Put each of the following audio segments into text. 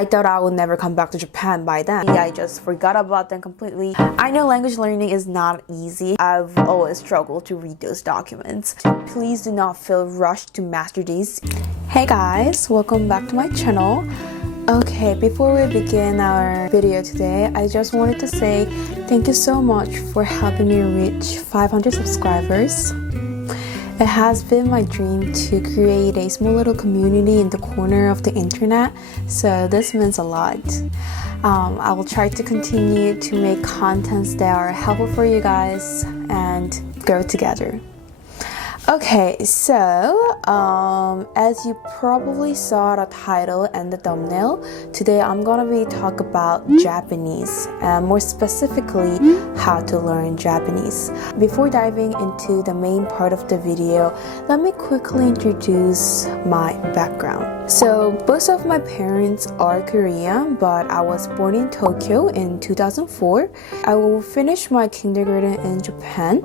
I thought I would never come back to Japan by then. I just forgot about them completely. I know language learning is not easy. I've always struggled to read those documents. Please do not feel rushed to master these. Hey guys, welcome back to my channel. Okay, before we begin our video today, I just wanted to say thank you so much for helping me reach 500 subscribers. It has been my dream to create a small little community in the corner of the internet, so this means a lot. I will try to continue to make contents that are helpful for you guys and grow together. Okay, so as you probably saw the title and the thumbnail, today I'm gonna be talking about Japanese, and more specifically how to learn Japanese. Before diving into the main part of the video, let me quickly introduce my background. So both of my parents are Korean, but I was born in Tokyo in 2004. I will finish my kindergarten in Japan,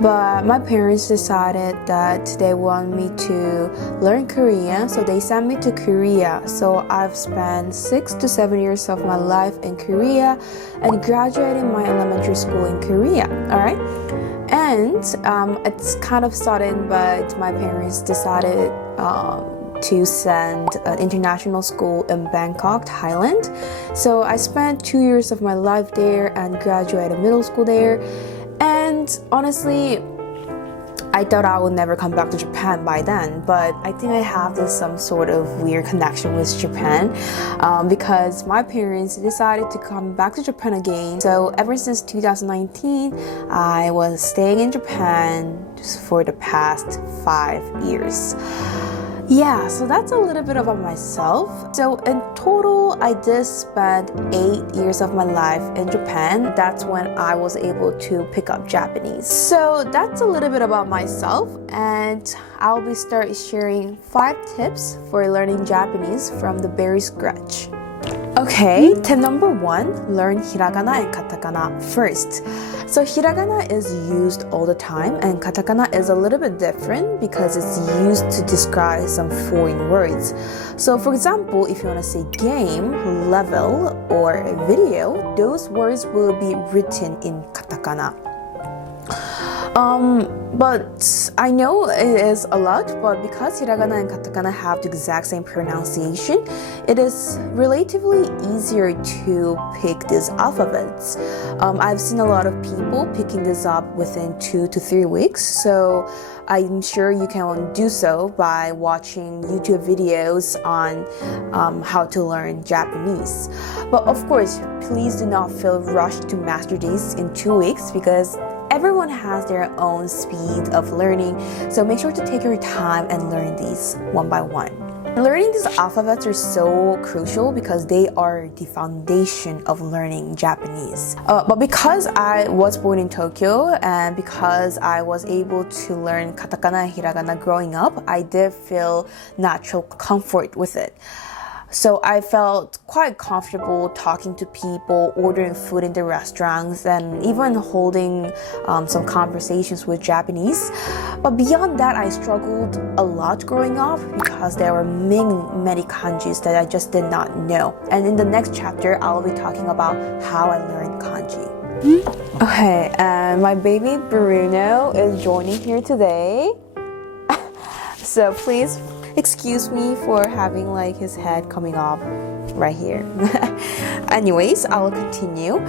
but my parents decided that they want me to learn Korean, so they sent me to Korea. So I've spent 6 to 7 years of my life in Korea and graduated my elementary school in Korea. Alright? And it's kind of sudden, but my parents decided to send an international school in Bangkok, Thailand. So I spent 2 years of my life there and graduated middle school there. And honestly, I thought I would never come back to Japan by then, but I think I have some sort of weird connection with Japan because my parents decided to come back to Japan again. So ever since 2019, I was staying in Japan for the past 5 years. Yeah, so that's a little bit about myself. So in total, I did spend 8 years of my life in Japan. That's when I was able to pick up Japanese. So that's a little bit about myself, and I'll be sharing 5 tips for learning Japanese from the very scratch. Okay, tip number 1, learn hiragana and katakana first. So hiragana is used all the time, and katakana is a little bit different because it's used to describe some foreign words. So for example, if you want to say game, level, or video, those words will be written in katakana. But I know it is a lot, but because hiragana and katakana have the exact same pronunciation, it is relatively easier to pick these alphabets. I've seen a lot of people picking this up within 2 to 3 weeks, so I'm sure you can do so by watching YouTube videos on how to learn Japanese. But of course, please do not feel rushed to master these in 2 weeks because everyone has their own speed of learning, so make sure to take your time and learn these one by one. Learning these alphabets are so crucial because they are the foundation of learning Japanese. But because I was born in Tokyo and because I was able to learn katakana and hiragana growing up, I did feel natural comfort with it. So I felt quite comfortable talking to people, ordering food in the restaurants, and even holding some conversations with Japanese. But beyond that, I struggled a lot growing up because there were many kanjis that I just did not know. And in the next chapter, I'll be talking about how I learned kanji. Okay, and my baby Bruno is joining here today. So please excuse me for having like his head coming off right here. Anyways, I will continue.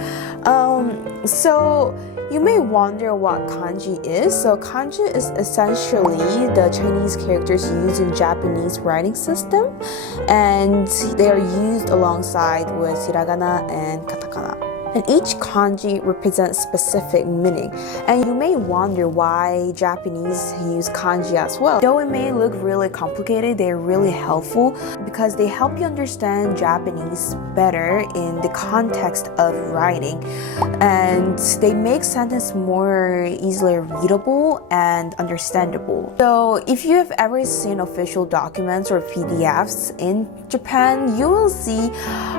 So you may wonder what kanji is. So kanji is essentially the Chinese characters used in Japanese writing system, and they are used alongside with hiragana and katakana. And each kanji represents specific meaning. And you may wonder why Japanese use kanji as well. Though it may look really complicated, they're really helpful because they help you understand Japanese better in the context of writing. And they make sentences more easily readable and understandable. So if you have ever seen official documents or PDFs in Japan, you will see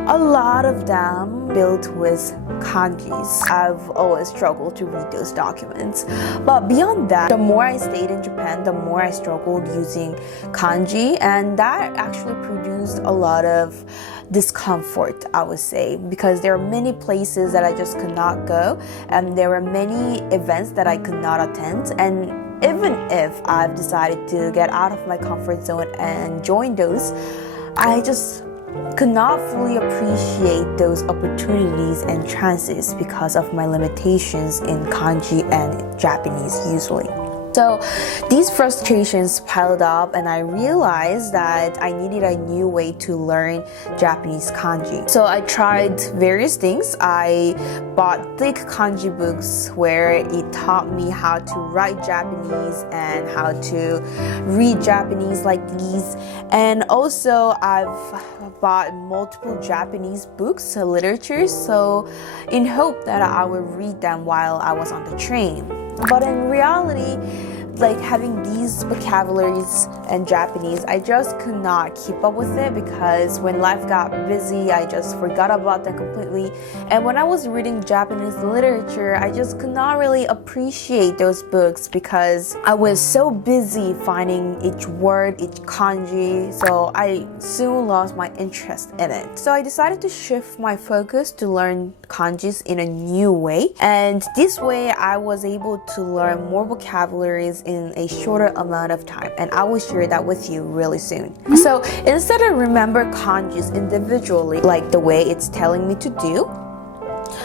a lot of them built with kanjis. I've always struggled to read those documents. But beyond that, the more I stayed in Japan, the more I struggled using kanji, and that actually produced a lot of discomfort, I would say, because there are many places that I just could not go, and there were many events that I could not attend. And even if I've decided to get out of my comfort zone and join those, I just could not fully appreciate those opportunities and chances because of my limitations in kanji and Japanese usually. So these frustrations piled up, and I realized that I needed a new way to learn Japanese kanji. So I tried various things. I bought thick kanji books where it taught me how to write Japanese and how to read Japanese like these. And also I've bought multiple Japanese books, literature, so in hope that I would read them while I was on the train. But in reality, like having these vocabularies and Japanese, I just could not keep up with it because when life got busy, I just forgot about them completely. And when I was reading Japanese literature, I just could not really appreciate those books because I was so busy finding each word, each kanji, so I soon lost my interest in it. So I decided to shift my focus to learn kanjis in a new way, and this way I was able to learn more vocabularies in a shorter amount of time, and I will share that with you really soon. So instead of remember kanjis individually like the way it's telling me to do,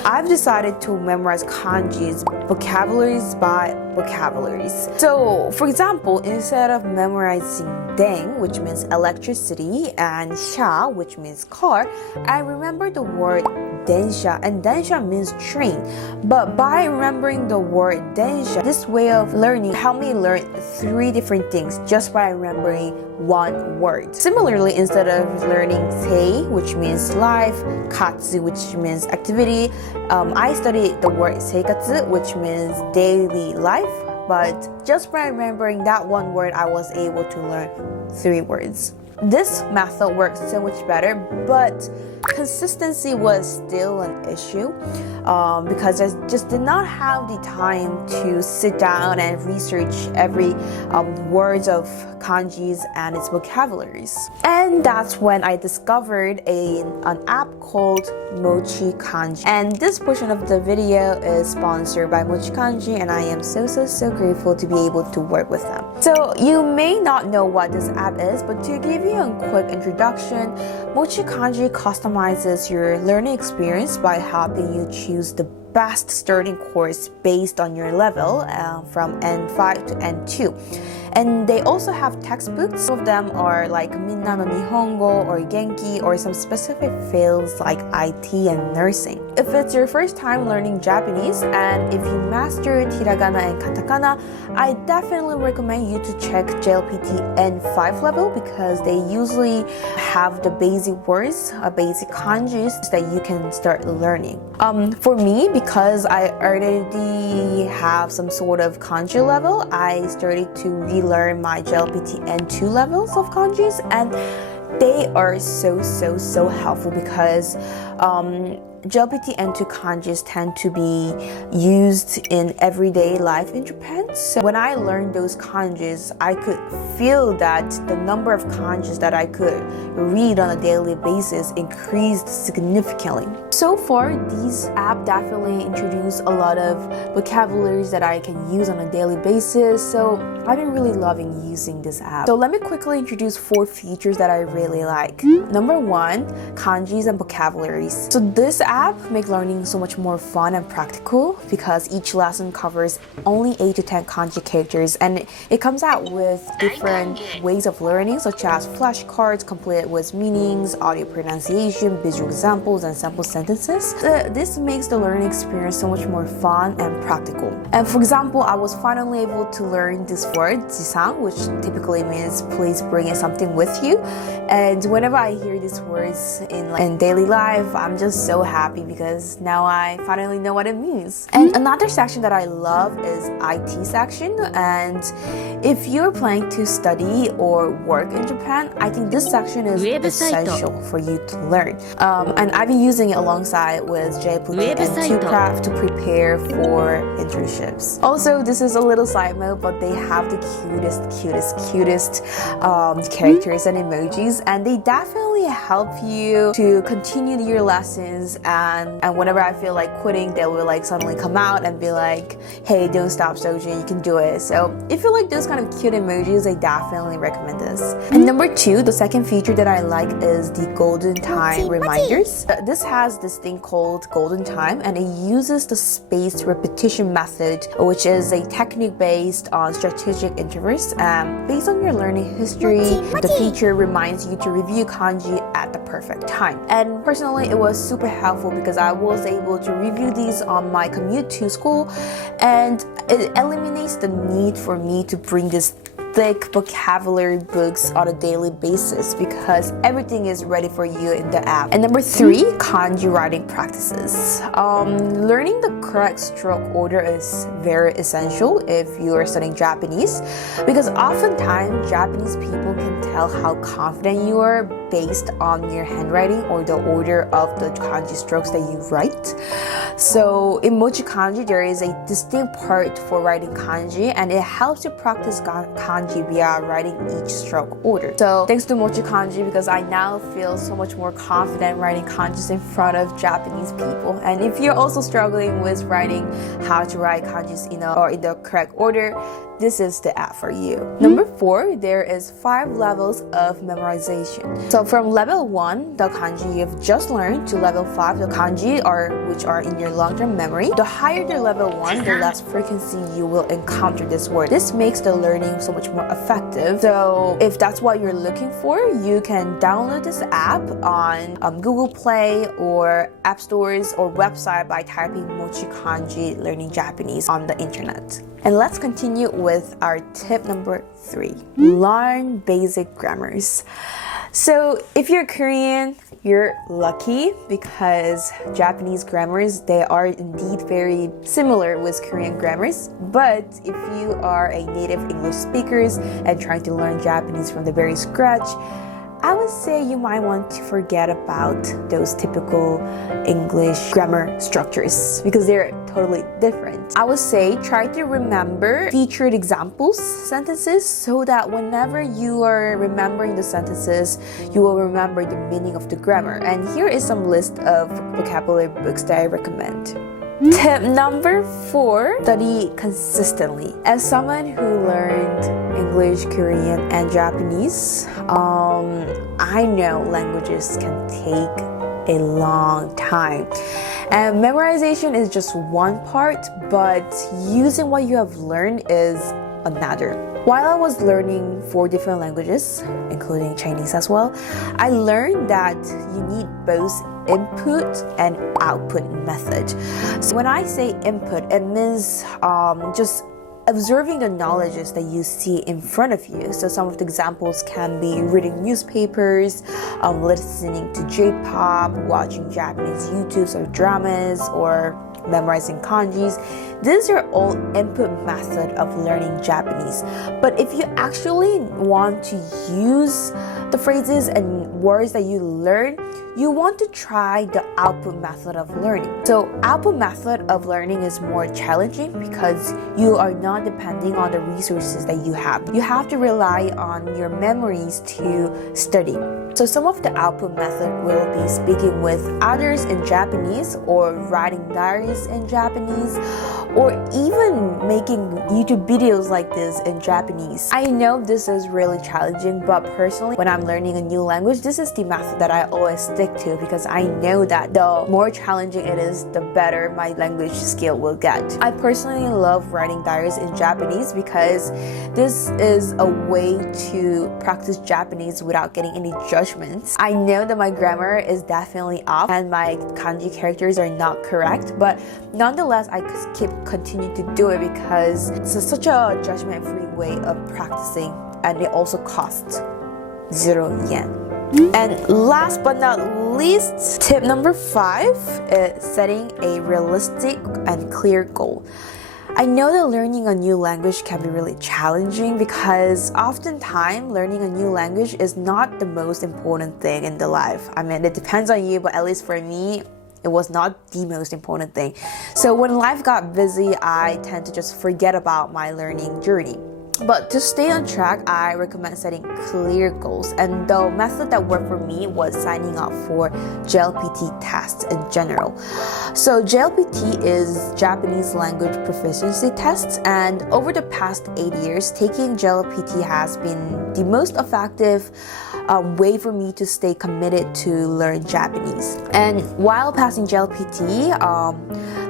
I've decided to memorize kanjis vocabularies by vocabularies. So for example, instead of memorizing den, which means electricity, and sha, which means car, I remember the word densha, and densha means train. But by remembering the word densha, this way of learning helped me learn 3 different things just by remembering one word. Similarly, instead of learning sei, which means life, katsu, which means activity, I studied the word seikatsu, which means daily life. But just by remembering that one word, I was able to learn 3 words. This method worked so much better, but consistency was still an issue because I just did not have the time to sit down and research every words of kanjis and its vocabularies. And that's when I discovered an app called Mochi Kanji. And this portion of the video is sponsored by Mochi Kanji, and I am so grateful to be able to work with them. So you may not know what this app is, but to give you a quick introduction, Mochi Kanji customizes your learning experience by helping you choose the best starting course based on your level from N5 to N2. And they also have textbooks. Some of them are like Minna no Nihongo or Genki, or some specific fields like IT and nursing. If it's your first time learning Japanese and if you mastered hiragana and katakana, I definitely recommend you to check JLPT N5 level because they usually have the basic words, basic kanjis that you can start learning. For me, because I already have some sort of kanji level, I started to relearn my JLPT N2 levels of kanjis, and they are so helpful because JLPT N2 kanjis tend to be used in everyday life in Japan. So when I learned those kanjis, I could feel that the number of kanjis that I could read on a daily basis increased significantly. So far, these apps definitely introduce a lot of vocabularies that I can use on a daily basis. So I've been really loving using this app. So let me quickly introduce 4 features that I really like. Number 1, kanjis and vocabularies. So this app makes learning so much more fun and practical because each lesson covers only 8 to 10 kanji characters, and it comes out with different ways of learning, such as flashcards completed with meanings, audio pronunciation, visual examples, and sample sentences. This makes the learning experience so much more fun and practical. And for example, I was finally able to learn this word, jisang, which typically means please bring something with you. And whenever I hear these words in daily life, I'm just so happy because now I finally know what it means. And another section that I love is IT section. And if you're planning to study or work in Japan, I think this section is essential for you to learn. And I've been using it alongside with JPuki and TwoCraft to prepare for internships. Also, this is a little side note, but they have the cutest characters and emojis, and they definitely help you to continue your lessons. And whenever I feel like quitting, they will like suddenly come out and be like, hey, don't stop, Sojin, you can do it. So if you like those kind of cute emojis, I definitely recommend this. And number 2, the second feature that I like is the golden time reminders. This has this thing called golden time, and it uses the spaced repetition method, which is a technique based on strategic intervals. Based on your learning history, the feature reminds you to review kanji at the perfect time. And personally, it was super helpful because I was able to review these on my commute to school, and it eliminates the need for me to bring this thick vocabulary books on a daily basis because everything is ready for you in the app. And number 3, kanji writing practices. Learning the correct stroke order is very essential if you are studying Japanese, because oftentimes Japanese people can tell how confident you are based on your handwriting or the order of the kanji strokes that you write. So in Mochi Kanji, there is a distinct part for writing kanji, and it helps you practice kanji via writing each stroke order. So thanks to Mochi Kanji, because I now feel so much more confident writing kanjis in front of Japanese people. And if you're also struggling with writing how to write kanjis in the correct order, this is the app for you. Number 4, there is 5 levels of memorization. So from level 1, the kanji you've just learned, to level 5, the kanji which are in your long-term memory. The higher the level 1, the less frequency you will encounter this word. This makes the learning so much more effective. So if that's what you're looking for, you can download this app on Google Play or App Stores or website by typing Mochi Kanji Learning Japanese on the internet. And let's continue with our tip number 3. Learn basic grammars. So if you're Korean, you're lucky because Japanese grammars, they are indeed very similar with Korean grammars. But if you are a native English speaker and trying to learn Japanese from the very scratch, I would say you might want to forget about those typical English grammar structures because they're totally different. I would say try to remember featured examples, sentences, so that whenever you are remembering the sentences, you will remember the meaning of the grammar. And here is some list of vocabulary books that I recommend. Tip number 4, study consistently. As someone who learned English, Korean, and Japanese, I know languages can take a long time. And memorization is just one part, but using what you have learned is another. While I was learning 4 different languages, including Chinese as well, I learned that you need both input and output method. So when I say input, it means just observing the knowledges that you see in front of you. So some of the examples can be reading newspapers, listening to J-pop, watching Japanese YouTubes or dramas, or memorizing kanjis. These are all input method of learning Japanese. But if you actually want to use the phrases and words that you learn, you want to try the output method of learning. So output method of learning is more challenging because you are not depending on the resources that you have. You have to rely on your memories to study. So some of the output method will be speaking with others in Japanese, or writing diaries in Japanese, or even making YouTube videos like this in Japanese. I know this is really challenging, but personally, when I'm learning a new language, this is the method that I always stick to because I know that the more challenging it is, the better my language skill will get. I personally love writing diaries in Japanese because this is a way to practice Japanese without getting any judgments. I know that my grammar is definitely off and my kanji characters are not correct, but nonetheless, I continue to do it because it's such a judgment-free way of practicing, and it also costs 0 yen. And last but not least, tip number 5 is setting a realistic and clear goal. I know that learning a new language can be really challenging because oftentimes learning a new language is not the most important thing in the life. I mean, it depends on you, but at least for me, it was not the most important thing. So when life got busy, I tend to just forget about my learning journey. But to stay on track, I recommend setting clear goals. And the method that worked for me was signing up for JLPT tests in general. So JLPT is Japanese language proficiency tests, and over the past 8 years, taking JLPT has been the most effective way for me to stay committed to learn Japanese. And while passing JLPT,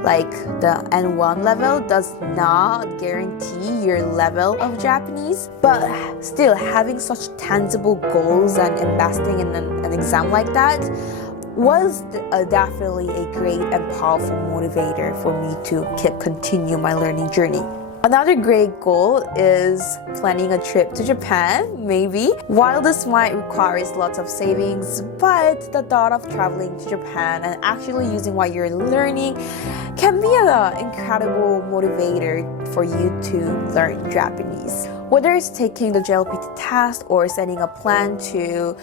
like the N1 level does not guarantee your level of Japanese, but still having such tangible goals and investing in an exam like that was definitely a great and powerful motivator for me to continue my learning journey. Another great goal is planning a trip to Japan, maybe. While this might require lots of savings, but the thought of traveling to Japan and actually using what you're learning can be an incredible motivator for you to learn Japanese. Whether it's taking the JLPT test or setting a plan to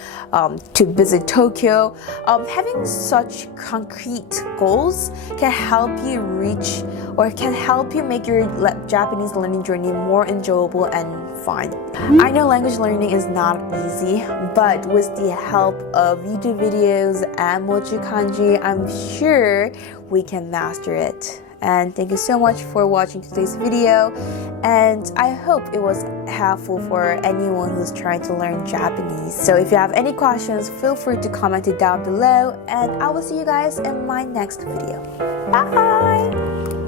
visit Tokyo, having such concrete goals can help you reach or can help you make your Japanese learning journey more enjoyable and fun. I know language learning is not easy, but with the help of YouTube videos and Mochi Kanji, I'm sure we can master it. And thank you so much for watching today's video, and I hope it was helpful for anyone who's trying to learn Japanese. So if you have any questions, feel free to comment it down below, and I will see you guys in my next video. Bye!